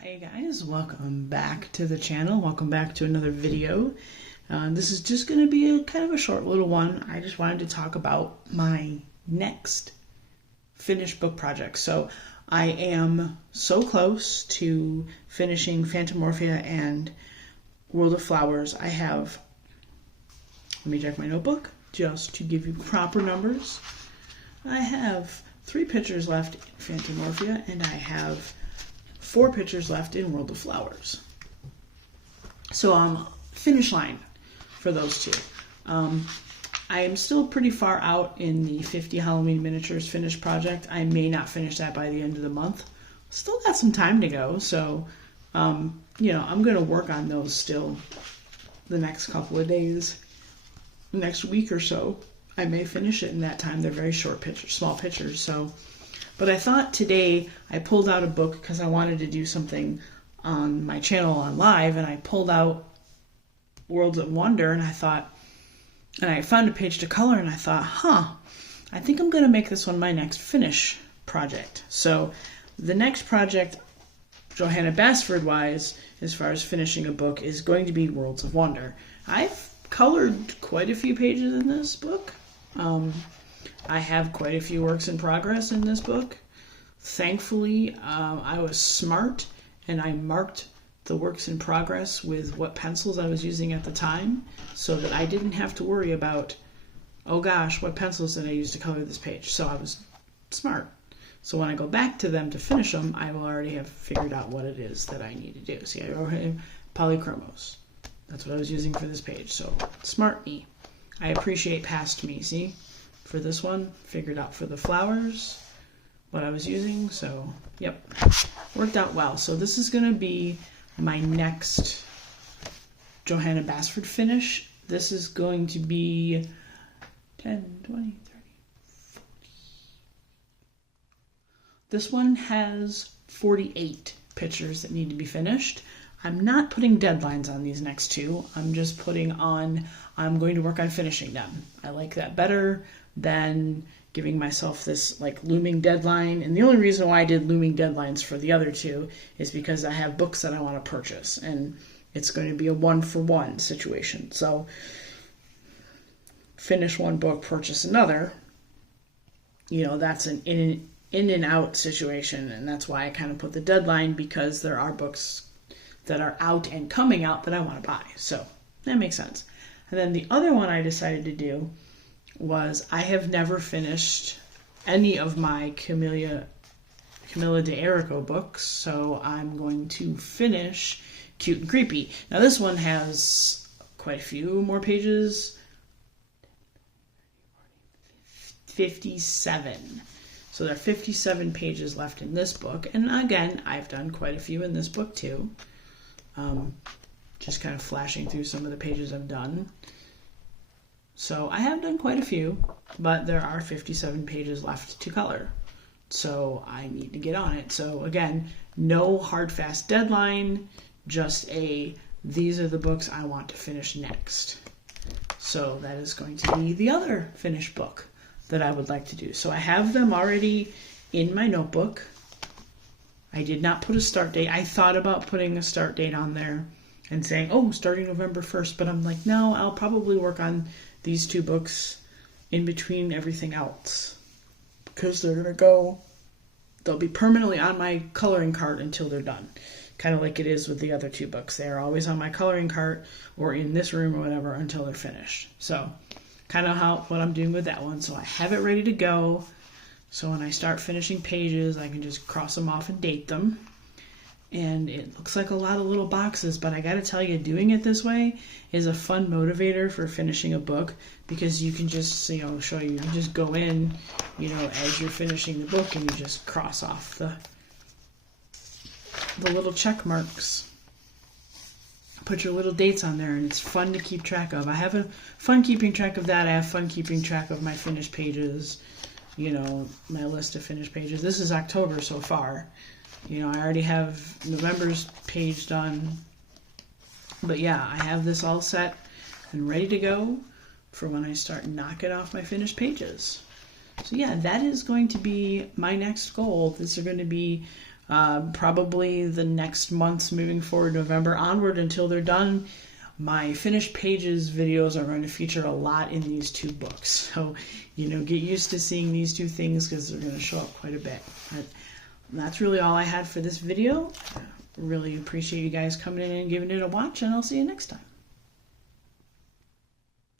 Hi guys, welcome back to the channel. Welcome back to another video. This is just going to be a kind of a short little one. I just wanted to talk about my next finished book project. So I am so close to finishing Phantomorphia and World of Flowers. I have, let me check my notebook just to give you proper numbers. I have 3 pictures left in Phantomorphia and I have 4 pictures left in World of Flowers. So finish line for those 2. I am still pretty far out in the 50 Halloween miniatures finished project. I may not finish that by the end of the month. Still got some time to go, so I'm going to work on those still the next couple of days. Next week or so, I may finish it in that time. They're very short pictures, small pictures, so. But I thought today I pulled out a book because I wanted to do something on my channel on live, and I pulled out Worlds of Wonder, and I thought, and I found a page to color, and I thought, I think I'm going to make this one my next finish project. So the next project, Johanna Basford wise, as far as finishing a book, is going to be Worlds of Wonder. I've colored quite a few pages in this book. I have quite a few works in progress in this book. Thankfully, I was smart and I marked the works in progress with what pencils I was using at the time so that I didn't have to worry about, oh gosh, what pencils did I use to color this page? So I was smart. So when I go back to them to finish them, I will already have figured out what it is that I need to do. See, I wrote polychromos. That's what I was using for this page. So smart me. I appreciate past me, see? For this one, figured out for the flowers what I was using, so yep, worked out well. So this is going to be my next Johanna Basford finish. This is going to be 10, 20, 30, 40. This one has 48 pictures that need to be finished. I'm not putting deadlines on these next 2. I'm just putting on, I'm going to work on finishing them. I like that better than giving myself this like looming deadline. And the only reason why I did looming deadlines for the other 2 is because I have books that I want to purchase and it's going to be a 1-for-1 situation. So finish one book, purchase another, that's an in and out situation. And that's why I kind of put the deadline, because there are books that are out and coming out that I want to buy. So that makes sense. And then the other one I decided to do was, I have never finished any of my Camilla de Errico books, so I'm going to finish Cute and Creepy. Now this one has quite a few more pages, 57. So there are 57 pages left in this book, and again, I've done quite a few in this book too. Just kind of flashing through some of the pages I've done. So I have done quite a few, but there are 57 pages left to color. So I need to get on it. So again, no hard fast deadline, just these are the books I want to finish next. So that is going to be the other finished book that I would like to do. So I have them already in my notebook. I did not put a start date. I thought about putting a start date on there and saying, starting November 1st, but I'm like, no, I'll probably work on these 2 books in between everything else, because they'll be permanently on my coloring cart until they're done. Kind of like it is with the other 2 books. They are always on my coloring cart or in this room or whatever until they're finished. So kind of what I'm doing with that one. So I have it ready to go. So when I start finishing pages, I can just cross them off and date them. And it looks like a lot of little boxes, but I gotta tell you, doing it this way is a fun motivator for finishing a book, because you can just, show you just go in, as you're finishing the book, and you just cross off the little check marks. Put your little dates on there, and it's fun to keep track of. I have a fun keeping track of that. I have fun keeping track of my finished pages, my list of finished pages. This is October so far. I already have November's page done. But yeah, I have this all set and ready to go for when I start knocking off my finished pages. So yeah, that is going to be my next goal. These are going to be Probably the next months moving forward, November onward until they're done, my finished pages videos are going to feature a lot in these two books. So, you know, get used to seeing these two things because they're going to show up quite a bit. But that's really all I had for this video. Really appreciate you guys coming in and giving it a watch, and I'll see you next time.